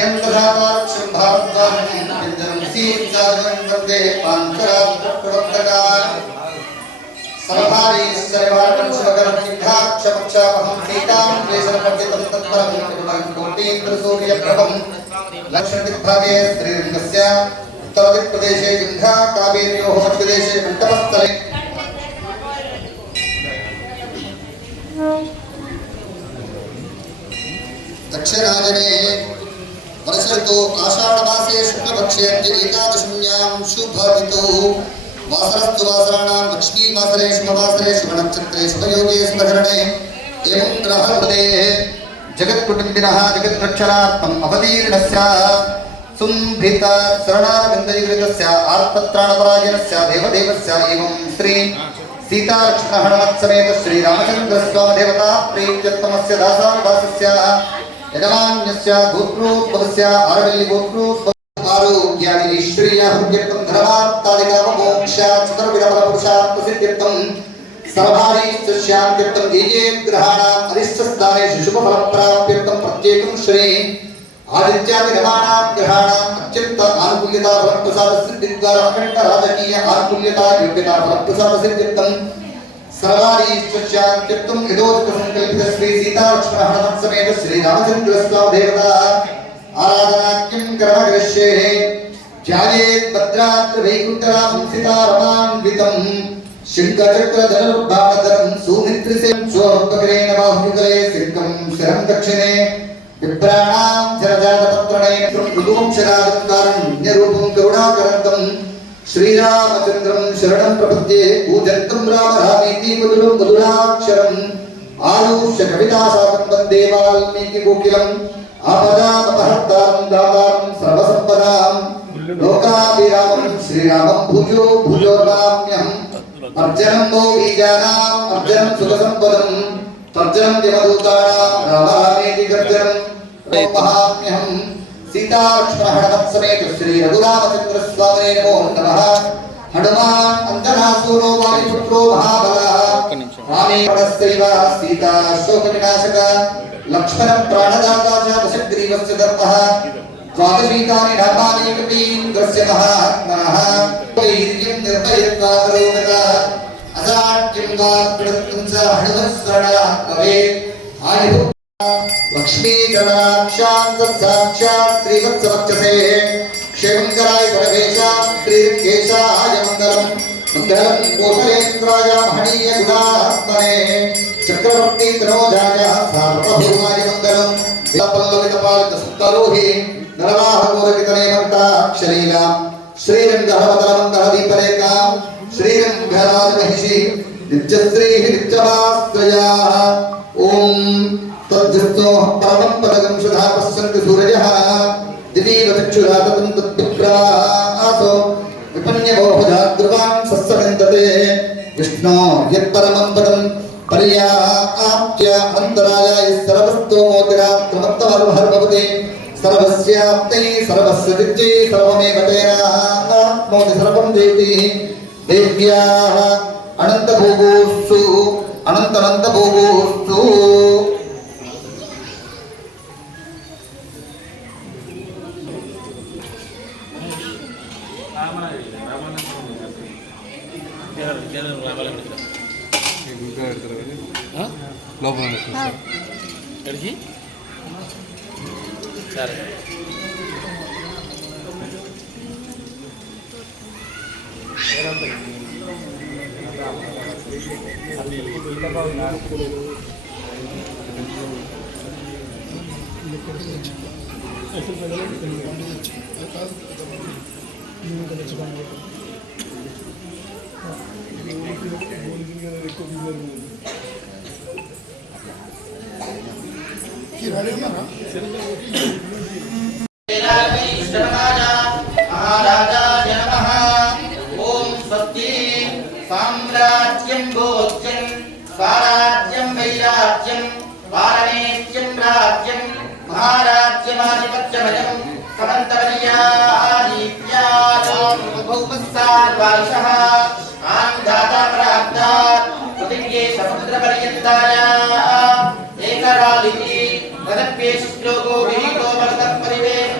अनेन दधातारक्षं भारद्वाजं विन्दं सीताजं वन्दे पाञ्चरात्रप्रवर्तकान् सर्वभारी सर्वार्पण शिवकरं सिद्धाक्षपक्षापहं सीतां प्रेषणपण्डितं तत्परं विपुलं कोटीन्द्रसूर्यप्रभं लक्ष्मणदिग्भागे श्रीरङ्गस्य उत्तरदिक्प्रदेशे विन्ध्या कावेर्योः मध्यदेशे मण्डपस्थले दक्षिणाजने वर्षऋतु आषाढमासे शुक्लपक्षे एकादशम्यां शुभऋतु वासरस्तु वासराणां लक्ष्मीवासरे शुभवासरे शुभनक्षत्रे शुभयोगे शुभकरणे एवं ग्रहपदे जगत्कुटुम्बिनः जगद्रक्षणार्थम् अवतीर्णस्य सुम्भित शरणारविन्दयुगृतस्य आर्तत्राणपरायणस्य देवदेवस्य एवं श्री सीतालक्ष्मणहनुमत्समेत श्रीरामचन्द्रस्वामी देवता प्रीत्यर्थमस्य दासानुदासस्य यजमान्यस्य गोत्रोद्भवस्य आरवल्ली गोत्रोद्भव आरोग्यानि ऐश्वर्याहुर्यर्थं धर्मार्थादिकाममोक्षा चतुर्विधफलपुरुषार्थ सिद्ध्यर्थं सर्वभारीश्चर्यार्थं ये ग्रहाणाम् अरिष्टस्थानेषु शुभफलप्राप्त्यर्थं प्रत्येकं श्री आदित्यादिगणानां ग्रहाणाम् अत्यन्त आनुकूल्यता फलप्रसादसिद्धिद्वारा अखण्ड राजकीय आनुकूल्यता योग्यता फलप्रसादसिद्ध्यर्थं सर्वारीश्चर्यार्थं यदोक्तसङ्कल्पित श्री सीतालक्ष्मणहनुमत्समेत श्रीरामचन्द्रस्वामी देवता आराधनाख्यं कर्मकरिष्ये ध्यायेत् भद्राद्रिवैकुण्ठरामं सीतारमान्वितं शङ्खचक्रधनुर्बाणधरं सुमित्रिसें स्वोपकरेण बाहुयुगले सिंहं शिरं दक्षिणे विप्राणां जरजातपत्रणेन मृदुवंशराजत्कारण्यरूपं करुणाकरन्तं श्रीरामचन्द्रं शरणं प्रपद्ये पूजन्तं राम रामेति मधुरं मधुराक्षरम् आरुष्य कवितासागं वन्दे वाल्मीकिकोकिलम् आपदामपहर्तारं दातारं सर्वसम्पदां लोकाभिरामं श्रीरामं भूयो भूयो नमाम्यहम् अर्जनं वो बीजानाम् अर्जनं सुखसम्पदं तर्जनं यमदूतानां रामामेति गर्जनं महाम्यहम् सीतालक्ष्मणहनुमत्समेत श्री रघुरामचन्द्रस्वामिने नमो नमः। हनुमान् अञ्जनासूरो वायुपुत्रो महाबलः रामेणस्यैव सीता शोकविनाशक लक्ष्मणं प्राणदाता च दशग्रीवस्य दर्पः द्वादशीतानि नामानि कपीन्द्रस्य महात्मनः वैर्यं निर्भयत्वा करोगता असाढ्यं गात्रं च हनुमत्स्मरणः भवेत् आयुः लक्ष्मी जनाक्षांत साक्षात् श्रीवत्सवक्षसे क्षेमंकराय परमेशां श्रीकेशाय मंगलम मंगलम कोसलेन्द्राय महनीय गुणात्मने चक्रवर्ती तनोजाय सार्वभौमाय मंगलम पल्लवितपालित सुतरोहि नरवाहकोरकितने मर्ताक्षरीला श्रीरंगहवतरमंगलदीपरेखां श्रीरंगराजमहिषी नित्यश्रीः नित्यवास्त्रयाः ओम तद्जस्तो परमं पदगं सुधा पश्यन्ति सूरजः दिवीव चक्षुराततं तद्विप्रासो विपन्यवोहजाद्रुवान् सस्सविन्दते विष्णो यत्परमं पदं पर्याप्त्य अन्तरायाय सर्वस्तोमोतिरात्रमत्तमर्भवति सर्वस्याप्तै सर्वस्य दित्यै सर्वमेव तेनाप्नोति सर्वं देति देव्याः अनन्तभोगोऽस्तु अनन्तभोगोऽस्तु। महाराजाय नमः। ओम स्वस्ति साम्राज्यं भोज्यं स्वराज्यं वैराज्यं वारणेश्यं राज्यं महाराज्यमाधिपत्यमयं समन्तवर्यादित्याभौमस्सार्वांशः आन्धाता प्राप्ता प्रतिज्ञे समुद्रपर्यन्ताया एकरालिति तदप्येषु श्लोको विहितो भवतः परिवेश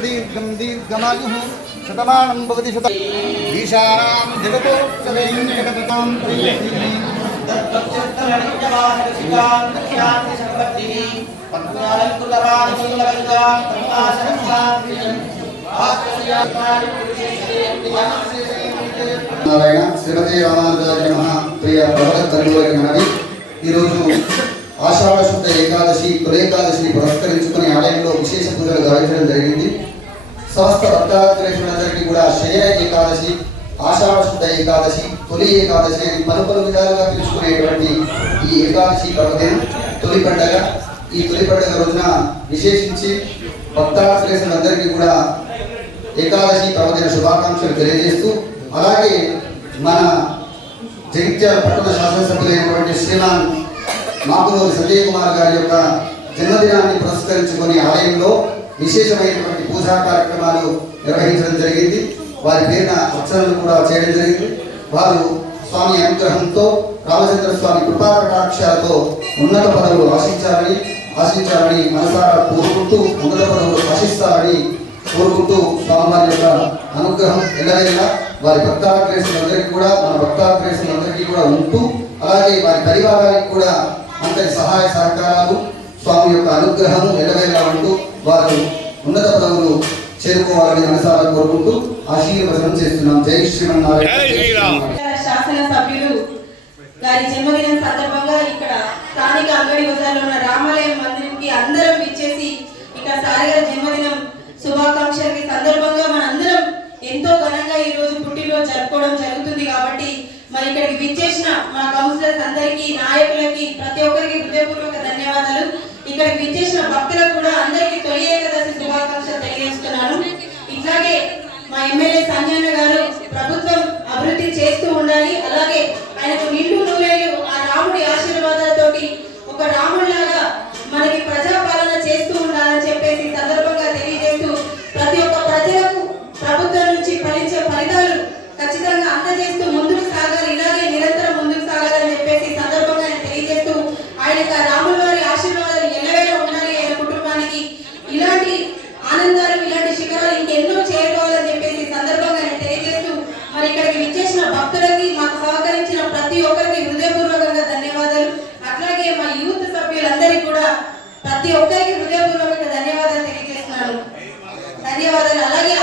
दीर्घं दीर्घमायुः शतमानं भवति शत ईशानां जगतोत्सवेन जगतां प्रियति నారాయణ శ్రీమతి రామానుజాయ నమః. ప్రియ భగవద్బంధువులకి మనవి. ఈరోజు ఆషాఢ శుద్ధ ఏకాదశి తొలి ఏకాదశిని పురస్కరించుకుని ఆలయంలో విశేష పూజలు గావించడం జరిగింది. సమస్త భక్తాగ్రేషులందరికీ కూడా శయన ఏకాదశి, ఆషాఢ శుద్ధ ఏకాదశి, తొలి ఏకాదశి అని పలు విధాలుగా పిలుచుకునేటువంటి ఈ ఏకాదశి పర్వదినం తొలి పండగ. ఈ తొలి పండగ రోజున విశేషించి భక్తాగ్రేషులందరికీ కూడా ఏకాదశి పర్వదిన శుభాకాంక్షలు తెలియజేస్తూ, అలాగే మన జగిత్యాల పట్టణ శాసనసభ్యులైనటువంటి శ్రీమాన్ మాకునూరి సంజయ్ కుమార్ గారి యొక్క జన్మదినాన్ని పురస్కరించుకొని ఆలయంలో విశేషమైనటువంటి పూజా కార్యక్రమాలు నిర్వహించడం జరిగింది. వారి పేరున అర్చనలు కూడా చేయడం జరిగింది. వారు స్వామి అనుగ్రహంతో రామచంద్ర స్వామి కృపా కటాక్షాలతో ఉన్నత పదవులు ఆశించాలని మనసారా కోరుకుంటూ, ఉన్నత పదవులు ఆశిస్తారని కోరుకుంటూ స్వామివారి యొక్క అనుగ్రహం ఎల్లవేళలా వారి భక్తాగ్రేసులందరికీ కూడా, మన భక్తాగ్రేసులందరికీ కూడా ఉంటూ, అలాగే వారి పరివారానికి కూడా అంతటి సహాయ సహకారాలు, స్వామి యొక్క అనుగ్రహము ఎల్లవేళలా ఉంటూ వారు ఉన్నత పదవులు చేరుకోవాలని మనసారా కోరుకుంటూ ఆశీర్వచనం చేస్తున్నాం. జై శ్రీమన్నారాయణ. శాసనసభ్యులు గారి జన్మదినం సందర్భంగా ఇక్కడ స్థానిక అంగడి బజార్లో ఉన్న రామాలయం మందిరంకి అందరం విచ్చేసి ఇక్కడ సాయి గారి జన్మదినం శుభాకాంక్షలకి సందర్భంగా మనందరం ఎంతో ఘనంగా ఈ రోజు పుట్టినరోజు జరుపుకోవడం జరుగుతుంది. కాబట్టి మరి ఇక్కడికి విచ్చేసిన మా కౌన్సిలర్స్ అందరికీ, నాయకులకి, ప్రతి ఒక్కరికి హృదయపూర్వక ధన్యవాదాలు. ఇక్కడికి విచ్చేసిన భక్తులకు కూడా అందరికీ తొలి ఏకాదశి శుభాకాంక్షలు తెలియజేస్తున్నాను. ఇట్లాగే మా ఎమ్మెల్యే సంజయన్న గారు ప్రభుత్వం అభివృద్ధి చేస్తూ ఉండాలి, అలాగే ఆయనకు నిండు నూరేళ్లు ఆ రాముడి ఆశీర్వాదాలతోటి ఒక రాముడిలాగా మనకి ప్రజాపాలన చేస్తూ ఉండాలని చెప్పేసి సందర్భంగా తెలియజేస్తూ, ప్రతి ఒక్క ప్రజలకు ప్రభుత్వం నుంచి ఫలించే ఫలితాలు ఖచ్చితంగా అందజేస్తూ ముందుకు సాగాలి, ఇలాగే నిరంతరం ముందుకు సాగాలని చెప్పేసి సందర్భంగా తెలియజేస్తూ, ఆయనకు రాముల వారి ఆశీర్వాదాలు ఎల్లవేళ ఉండాలి, ఆయన కుటుంబానికి ఇలాంటి ఆనందాలు, ఇలాంటి శిఖరాలు ఇంకెన్నో చేరుకోవాలని చెప్పేసి సందర్భంగా తెలియజేస్తూ, మరి ఇక్కడికి విచ్చేసిన భక్తులకి, మాకు సహకరించిన ప్రతి ఒక్కరికి హృదయపూర్వకంగా ధన్యవాదాలు. అట్లాగే మా యూత్ సభ్యులందరికీ కూడా ప్రతి ఒక్కరికి హృదయపూర్వకంగా ధన్యవాదాలు తెలియజేస్తున్నాను. ధన్యవాదాలు. అలాగే